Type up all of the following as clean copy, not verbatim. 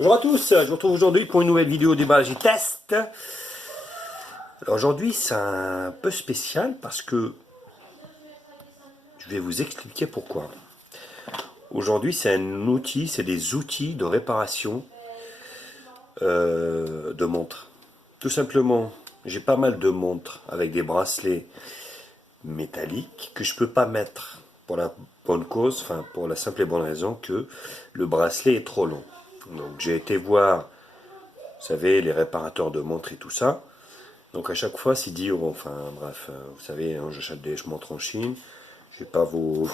Bonjour à tous, je vous retrouve aujourd'hui pour une nouvelle vidéo déballage et test. Alors aujourd'hui c'est un peu spécial parce que je vais vous expliquer pourquoi. Aujourd'hui c'est un outil, c'est des outils de réparation de montres. Tout simplement, j'ai pas mal de montres avec des bracelets métalliques que je peux pas mettre pour la bonne cause, enfin pour la simple et bonne raison que le bracelet est trop long. Donc j'ai été voir, vous savez, les réparateurs de montres et tout ça. Donc à chaque fois c'est 10 euros. Enfin bref, vous savez, hein, j'achète des montres en Chine. Je vais pas vous.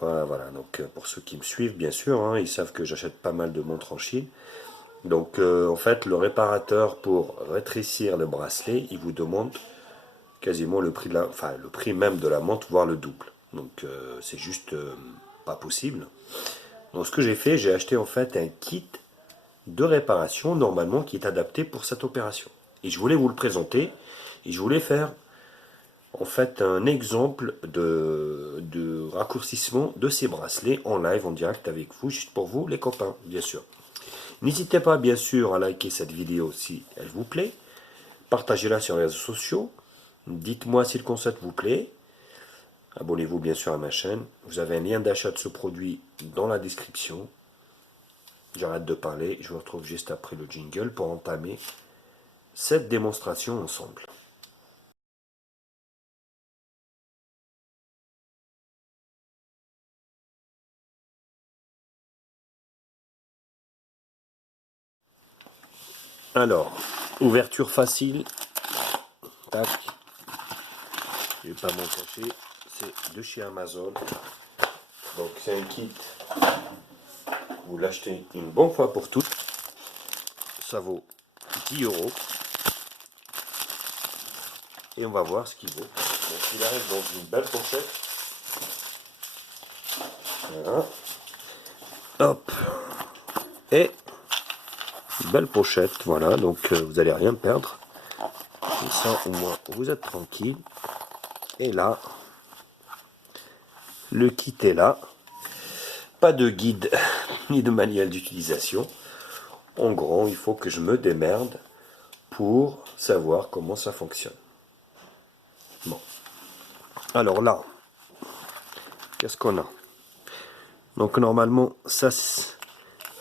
Voilà, donc pour ceux qui me suivent, bien sûr, hein, ils savent que j'achète pas mal de montres en Chine. Donc en fait, le réparateur pour rétrécir le bracelet, il vous demande quasiment le prix de la, enfin le prix même de la montre, voire le double. Donc c'est juste pas possible. Donc ce que j'ai fait, j'ai acheté en fait un kit de réparation normalement qui est adapté pour cette opération. Et je voulais vous le présenter et je voulais faire en fait un exemple de raccourcissement de ces bracelets en live, en direct avec vous, juste pour vous les copains, bien sûr. N'hésitez pas bien sûr à liker cette vidéo si elle vous plaît, partagez-la sur les réseaux sociaux, dites-moi si le concept vous plaît, abonnez-vous bien sûr à ma chaîne, vous avez un lien d'achat de ce produit dans la description. J'arrête de parler, je vous retrouve juste après le jingle pour entamer cette démonstration ensemble. Alors, ouverture facile, tac, je vais pas m'en cacher, c'est de chez Amazon. Donc c'est un kit, vous l'achetez une bonne fois pour toutes, ça vaut 10 euros. Et on va voir ce qu'il vaut. Donc il arrive dans une belle pochette. Voilà. Hop. Et une belle pochette, voilà, donc vous n'allez rien perdre. Et ça au moins vous êtes tranquille. Et là, le kit est là. Pas de guide ni de manuel d'utilisation. En gros, il faut que je me démerde pour savoir comment ça fonctionne. Bon. Alors là, qu'est-ce qu'on a? Donc normalement, ça,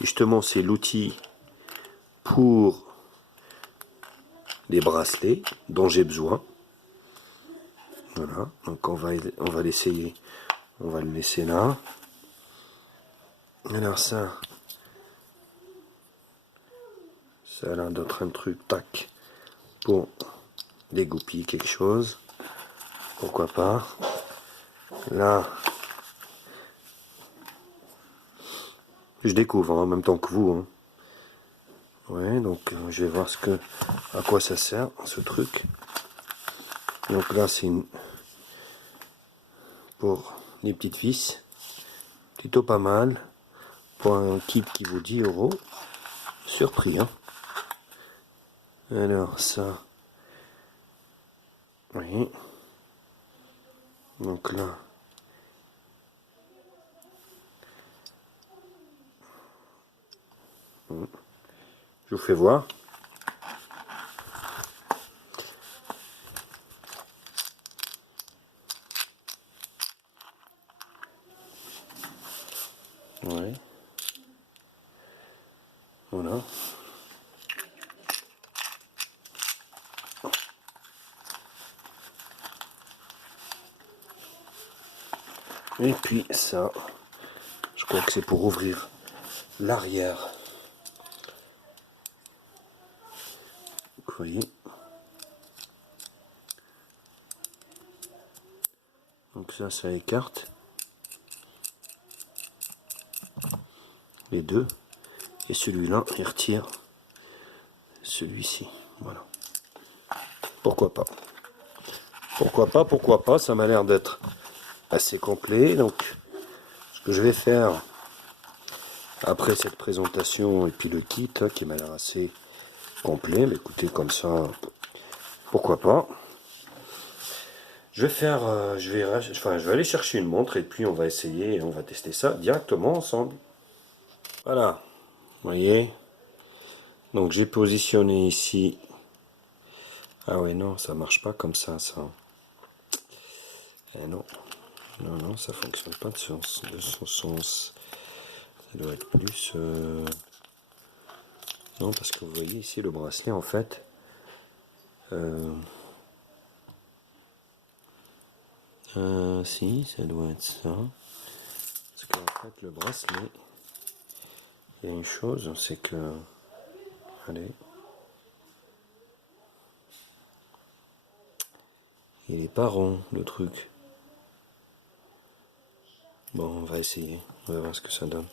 justement, c'est l'outil pour les bracelets dont j'ai besoin. Voilà, donc on va l'essayer. On va le laisser là. Alors ça a l'air d'être un truc, tac, pour dégoupiller quelque chose. Pourquoi pas. Là, je découvre en même temps que vous. Hein. Ouais, donc je vais voir à quoi ça sert ce truc. Donc là, c'est pour les petites vis. Plutôt pas mal. Pour un kit qui vaut 10 euros. Surpris, hein. Alors ça. Oui. Donc là. Je vous fais voir. Ouais. Voilà. Et puis ça, je crois que c'est pour ouvrir l'arrière. Vous voyez. Donc ça écarte les deux. Et celui-là, il retire celui-ci. Voilà. Pourquoi pas. Pourquoi pas. Ça m'a l'air d'être assez complet. Donc, ce que je vais faire après cette présentation et puis le kit hein, qui m'a l'air assez complet, mais écoutez, comme ça, pourquoi pas. Je vais faire, je vais aller chercher une montre et puis on va essayer et on va tester ça directement ensemble. Voilà. voyez? Donc j'ai positionné ici. Ah ouais, non, ça marche pas comme ça. Eh non, non, non, ça fonctionne pas de son sens. Ça doit être plus... Non, parce que vous voyez ici le bracelet, en fait... si, ça doit être ça. Parce qu'en fait, le bracelet, il y a une chose, c'est que... Allez. Il est pas rond, le truc. Bon, on va essayer. On va voir ce que ça donne.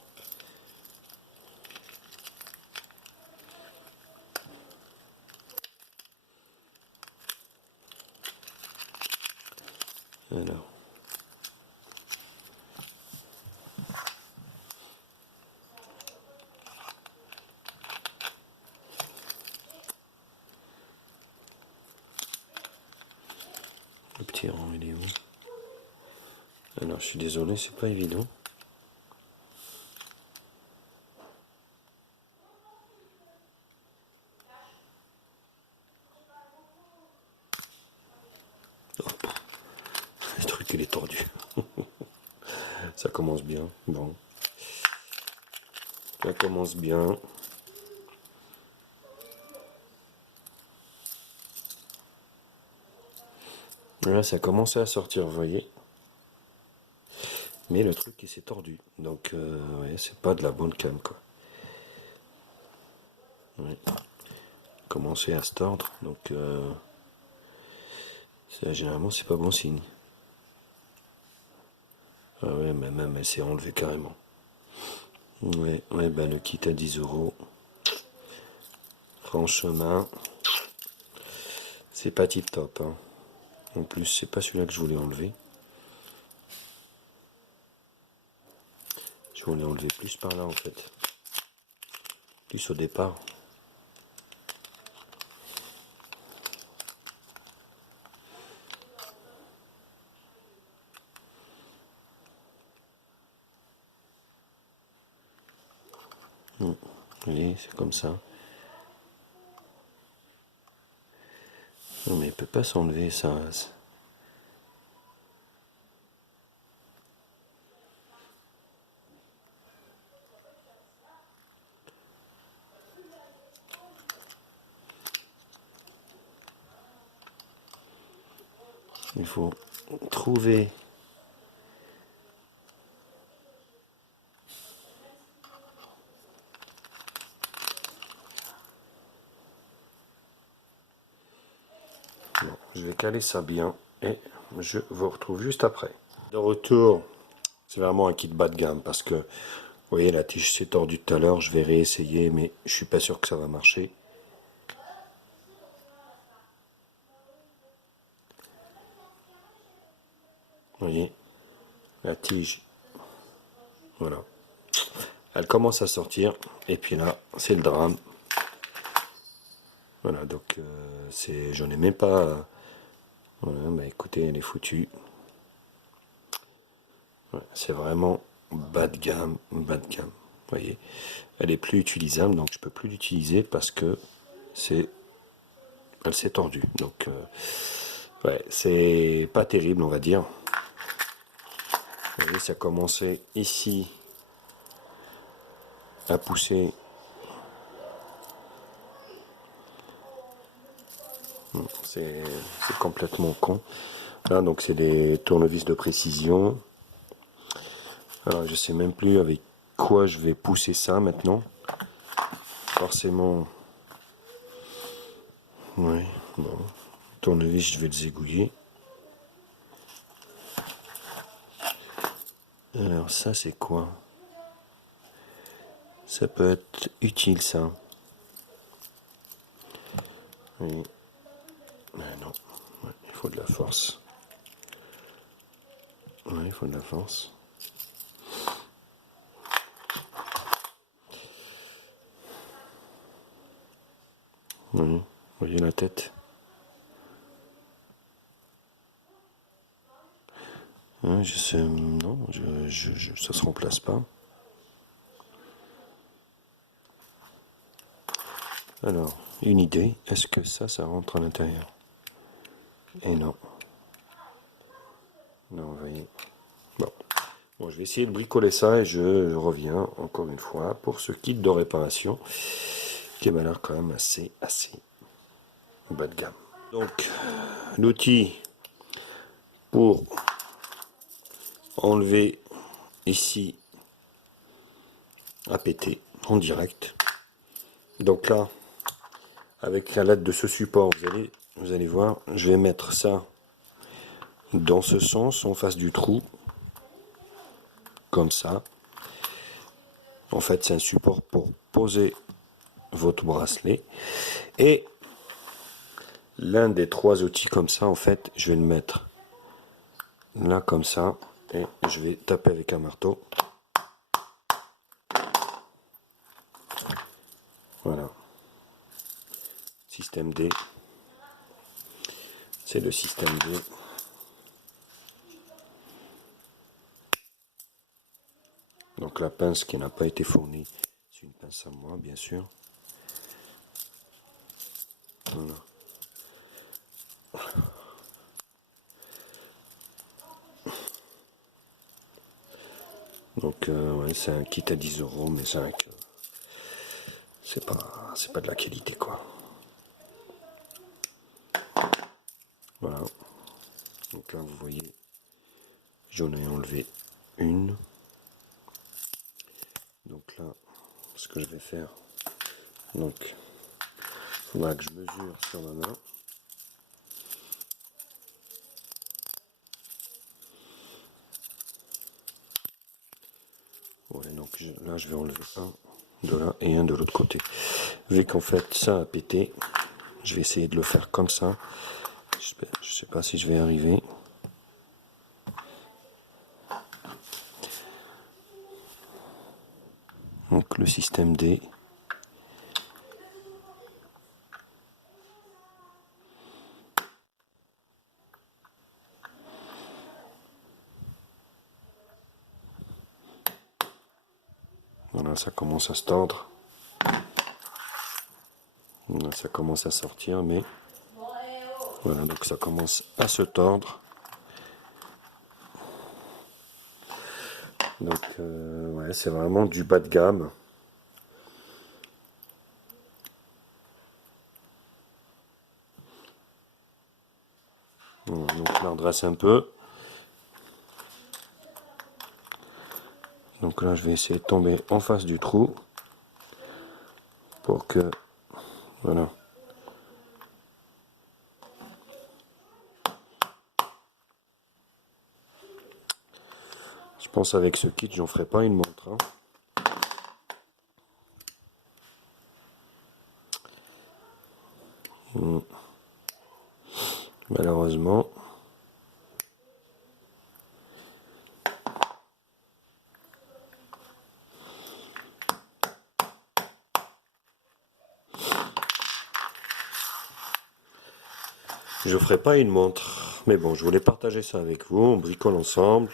Alors. Le petit rang, il est où? Alors, je suis désolé, c'est pas évident. Le truc, il est tordu. Ça commence bien. Bon. Ça commence bien. Là, ça commence à sortir, vous voyez. Mais le truc, il s'est tordu. Donc, ouais, c'est pas de la bonne cam, quoi. Ouais. Commencer à se tordre. Donc, généralement, c'est pas bon signe. Ah ouais, mais même, elle s'est enlevée carrément. Ouais, ouais, bah le kit à 10 €. Franchement, c'est pas tip top, hein. En plus, c'est pas celui-là que je voulais enlever. Je voulais enlever plus par là, en fait. Plus au départ. Vous voyez, c'est comme ça. Non, mais il peut pas s'enlever, ça. Il faut trouver. Bon, je vais caler ça bien et je vous retrouve juste après. De retour, c'est vraiment un kit bas de gamme parce que, vous voyez, la tige s'est tordue tout à l'heure. Je vais réessayer, mais je suis pas sûr que ça va marcher. Vous voyez, la tige, voilà. Elle commence à sortir et puis là, c'est le drame. Voilà, donc j'en ai même pas. Voilà, bah écoutez, elle est foutue. Ouais, c'est vraiment bas de gamme, bas de gamme. Vous voyez, elle est plus utilisable, donc je peux plus l'utiliser parce que elle s'est tordue. Donc, ouais, c'est pas terrible, on va dire. Vous voyez, ça a commencé ici à pousser. C'est complètement con. Là, donc c'est des tournevis de précision. Alors, je sais même plus avec quoi je vais pousser ça maintenant. Forcément, ouais, bon, tournevis, je vais le zigouiller. Alors, ça, c'est quoi? Ça peut être utile, ça. Oui. Mais non, ouais, il faut de la force. Ouais, il faut de la force. Oui, vous voyez la tête? Ouais, je sais, non, ça se remplace pas. Alors, une idée, est-ce que ça rentre à l'intérieur? Et non. Non, vous voyez. Bon, je vais essayer de bricoler ça et je reviens encore une fois pour ce kit de réparation qui m'a l'air quand même assez bas de gamme. Donc, l'outil pour enlever ici à péter en direct. Donc là, avec la l'aide de ce support, vous allez voir, je vais mettre ça dans ce sens, en face du trou, comme ça. En fait, c'est un support pour poser votre bracelet. Et l'un des trois outils comme ça, en fait, je vais le mettre là comme ça. Et je vais taper avec un marteau. Voilà. Système D. C'est le système D. Donc la pince qui n'a pas été fournie, c'est une pince à moi, bien sûr. Voilà. Donc ouais, c'est un kit à 10 €, mais c'est pas de la qualité quoi. Voilà. Donc là vous voyez, j'en ai enlevé une. Donc là, ce que je vais faire, donc il faudra que je mesure sur ma main. Ouais, donc là je vais enlever un de là et un de l'autre côté. Vu qu'en fait ça a pété, je vais essayer de le faire comme ça. Je sais pas si je vais arriver. Donc le système D. Voilà, ça commence à se tordre. Là, ça commence à sortir, mais voilà, donc ça commence à se tordre. Donc ouais, c'est vraiment du bas de gamme. Voilà, donc je la redresse un peu. Donc là, je vais essayer de tomber en face du trou pour que, voilà. Je pense avec ce kit, j'en ferai pas une montre. Hein. Malheureusement. Je ferai pas une montre. Mais bon, je voulais partager ça avec vous. On bricole ensemble.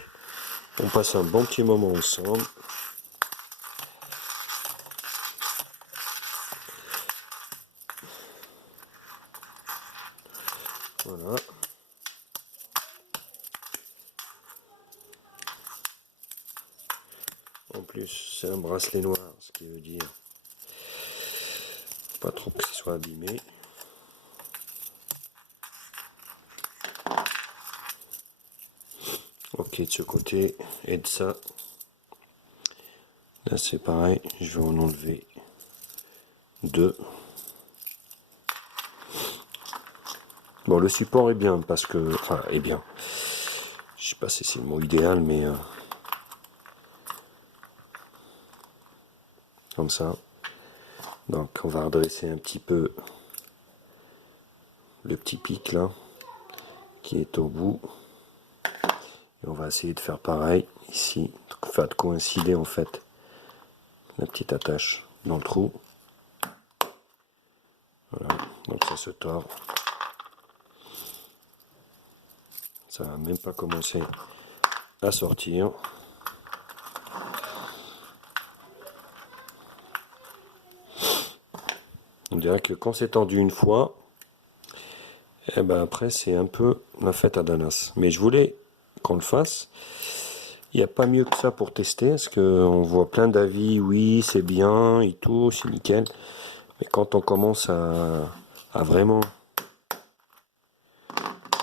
On passe un bon petit moment ensemble. Voilà. En plus, c'est un bracelet noir, ce qui veut dire pas trop que ce soit abîmé. Ok, de ce côté et de ça. Là, c'est pareil. Je vais en enlever deux. Bon, le support est bien parce que, enfin, est bien. Je sais pas si c'est le mot idéal, mais comme ça. Donc, on va redresser un petit peu le petit pic là qui est au bout. Et on va essayer de faire pareil ici, de coïncider en fait la petite attache dans le trou. Voilà, donc ça se tord. Ça va même pas commencer à sortir. dirait que quand c'est tendu une fois, et ben après c'est un peu la fête à Danas. Mais je voulais qu'on le fasse. Il n'y a pas mieux que ça pour tester, parce qu'on voit plein d'avis, oui c'est bien et tout, c'est nickel. Mais quand on commence à vraiment...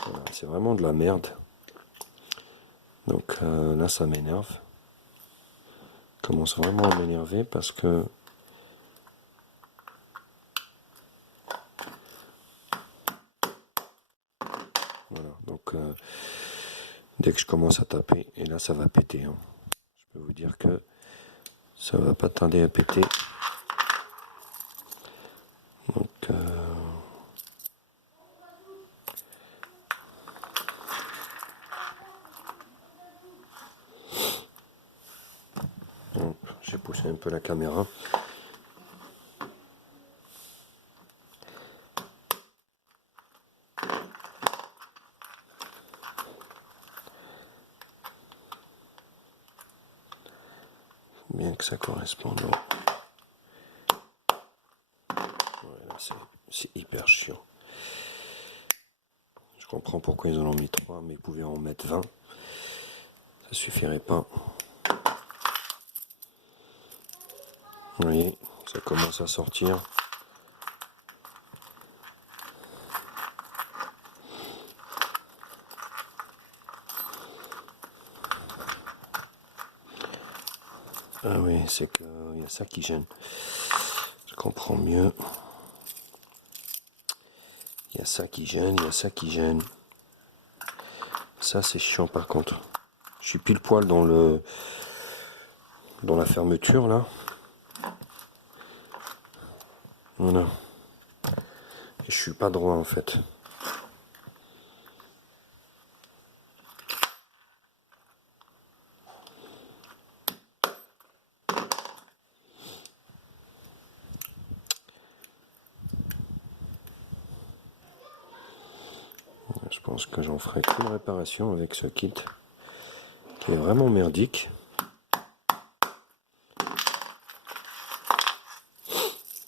Voilà, c'est vraiment de la merde. Donc là ça m'énerve. Commence vraiment à m'énerver parce que voilà, donc dès que je commence à taper, et là ça va péter, hein. Je peux vous dire que ça va pas tarder à péter. Donc j'ai poussé un peu la caméra. Bien que ça corresponde. Voilà, c'est hyper chiant. Je comprends pourquoi ils en ont mis 3, mais ils pouvaient en mettre 20. Ça suffirait pas. Vous voyez, ça commence à sortir. Ah oui, c'est qu'il y a ça qui gêne. Je comprends mieux. Il y a ça qui gêne, il y a ça qui gêne. Ça c'est chiant par contre. Je suis pile poil dans la fermeture là. Voilà. Et je suis pas droit en fait. Je pense que j'en ferai qu'une réparation avec ce kit qui est vraiment merdique.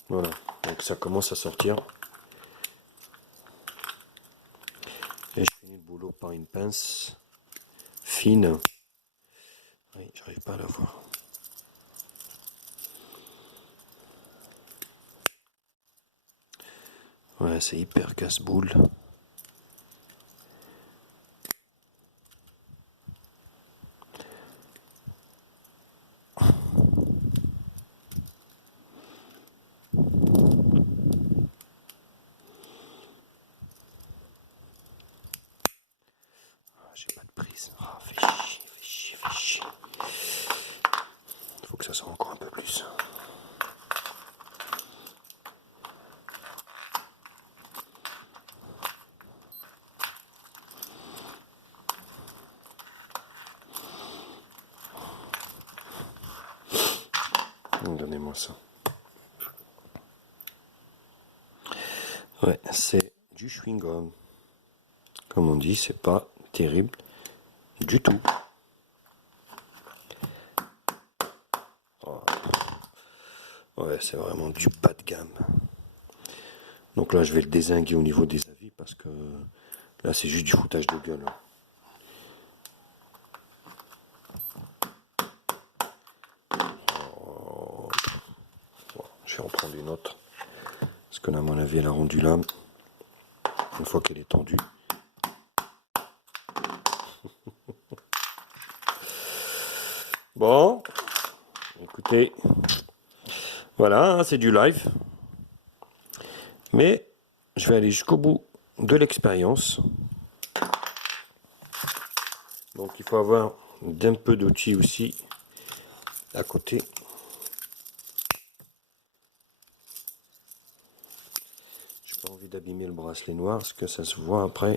Voilà, donc ça commence à sortir. Et je finis le boulot par une pince fine. Oui, j'arrive pas à la voir. Ouais, c'est hyper casse-boule. J'ai pas de prise. Ah, fais chier, fais chier, fais chier. Faut que ça soit encore un peu plus. Donnez-moi ça. Ouais, c'est du chewing-gum. Comme on dit, c'est pas terrible du tout. Oh. Ouais, c'est vraiment du bas de gamme. Donc là, je vais le dézinguer au niveau des avis parce que là, c'est juste du foutage de gueule. Oh. Bon, je vais en prendre une autre. Parce que là, à mon avis, elle a rendu l'âme. Une fois qu'elle est tendue. Bon, écoutez, voilà, hein, c'est du live. Mais je vais aller jusqu'au bout de l'expérience. Donc il faut avoir d'un peu d'outils aussi à côté. J'ai pas envie d'abîmer le bracelet noir parce que ça se voit après.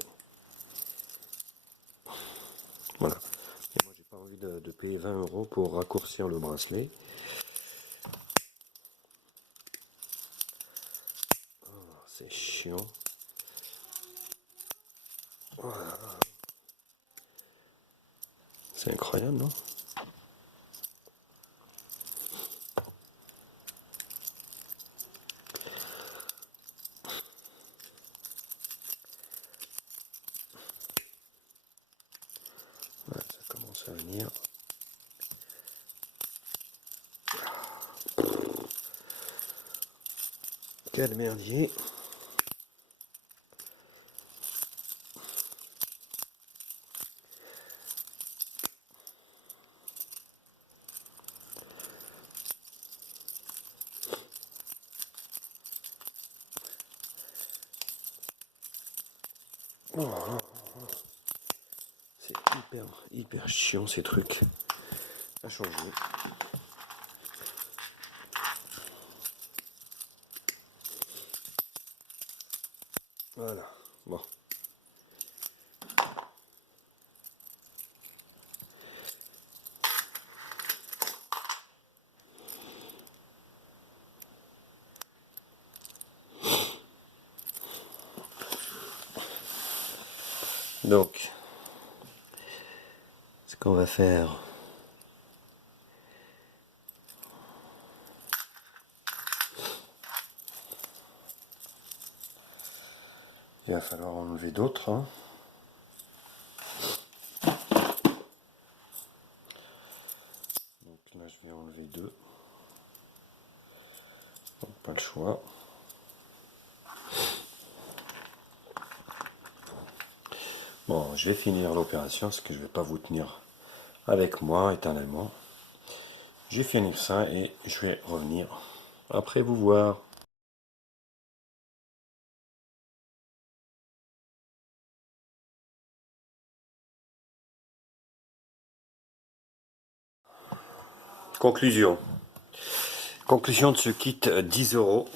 Voilà. Et moi j'ai pas envie de payer 20 € pour raccourcir le bracelet. Oh, c'est chiant. Voilà. C'est incroyable, non? Quel merdier. Oh, c'est hyper chiant ces trucs à changer. Voilà, bon. Donc, ce qu'on va faire, il va falloir enlever d'autres. Hein. Donc là, je vais enlever deux. Donc, pas le choix. Bon, je vais finir l'opération parce que je ne vais pas vous tenir avec moi éternellement. Je vais finir ça et je vais revenir après vous voir. Conclusion. Conclusion de ce kit 10 €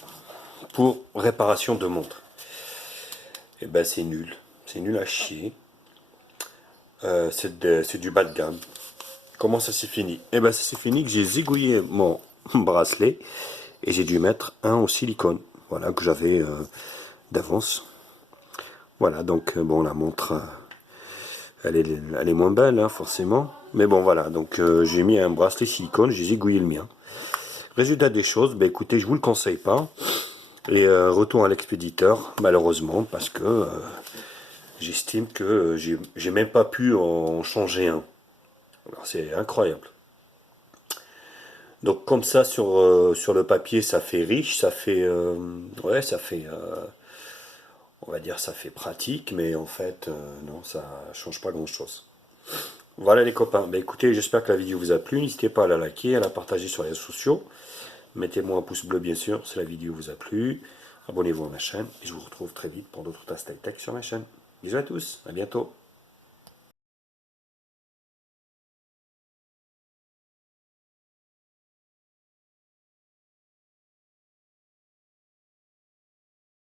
pour réparation de montre. Et ben c'est nul. C'est nul à chier. C'est du bas de gamme. Comment ça s'est fini? Eh ben ça s'est fini que j'ai zigouillé mon bracelet et j'ai dû mettre un au silicone. Voilà, que j'avais d'avance. Voilà, donc bon, la montre, elle est moins belle, hein, forcément. Mais bon, voilà, donc j'ai mis un bracelet silicone, j'ai zigouillé le mien. Résultat des choses, ben écoutez, je vous le conseille pas. Et retour à l'expéditeur, malheureusement, parce que j'estime que j'ai même pas pu en changer un. C'est incroyable. Donc comme ça sur le papier, ça fait riche, ça fait ouais, ça fait on va dire ça fait pratique, mais en fait non, ça change pas grand-chose. Voilà les copains. Ben écoutez, j'espère que la vidéo vous a plu. N'hésitez pas à la liker, à la partager sur les réseaux sociaux. Mettez-moi un pouce bleu bien sûr si la vidéo vous a plu. Abonnez-vous à ma chaîne et je vous retrouve très vite pour d'autres tasks tech sur ma chaîne. Bisous à tous, à bientôt.